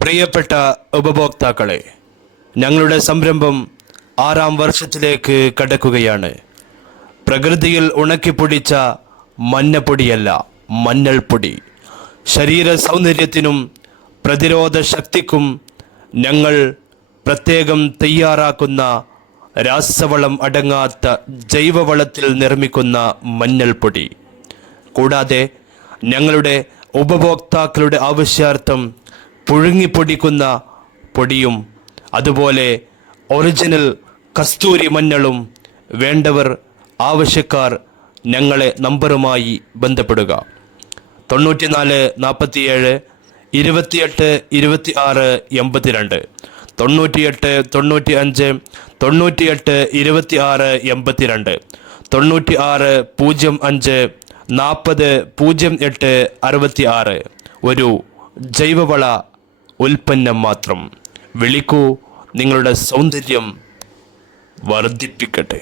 പ്രിയപ്പെട്ട ഉപഭോക്താക്കളെ, ഞങ്ങളുടെ സംരംഭം 6ാം വർഷത്തിലേക്ക് കടക്കുകയാണ്. പ്രകൃതിയിൽ ഉണക്കിപ്പൊടിച്ച മഞ്ഞപ്പൊടിയല്ല, മഞ്ഞൾപ്പൊടി. ശരീര സൗന്ദര്യത്തിനും പ്രതിരോധ ശക്തിക്കും ഞങ്ങൾ പ്രത്യേകം തയ്യാറാക്കുന്ന രാസവളം അടങ്ങാത്ത ജൈവവളത്തിൽ നിർമ്മിക്കുന്ന മഞ്ഞൾപ്പൊടി. കൂടാതെ ഞങ്ങളുടെ ഉപഭോക്താക്കളുടെ ആവശ്യാർത്ഥം പുഴുങ്ങിപ്പൊടിക്കുന്ന പൊടിയും അതുപോലെ ഒറിജിനൽ കസ്തൂരി മഞ്ഞളും വേണ്ടവർ ആവശ്യക്കാർ ഞങ്ങളെ നമ്പറുമായി ബന്ധപ്പെടുക. 94 47 28 26 82 98 95 98 26 82 96 05 40 08 66. ഒരു ജൈവവള ഉൽപ്പന്നം മാത്രം. വിളിക്കൂ, നിങ്ങളുടെ സൗന്ദര്യം വർദ്ധിപ്പിക്കട്ടെ.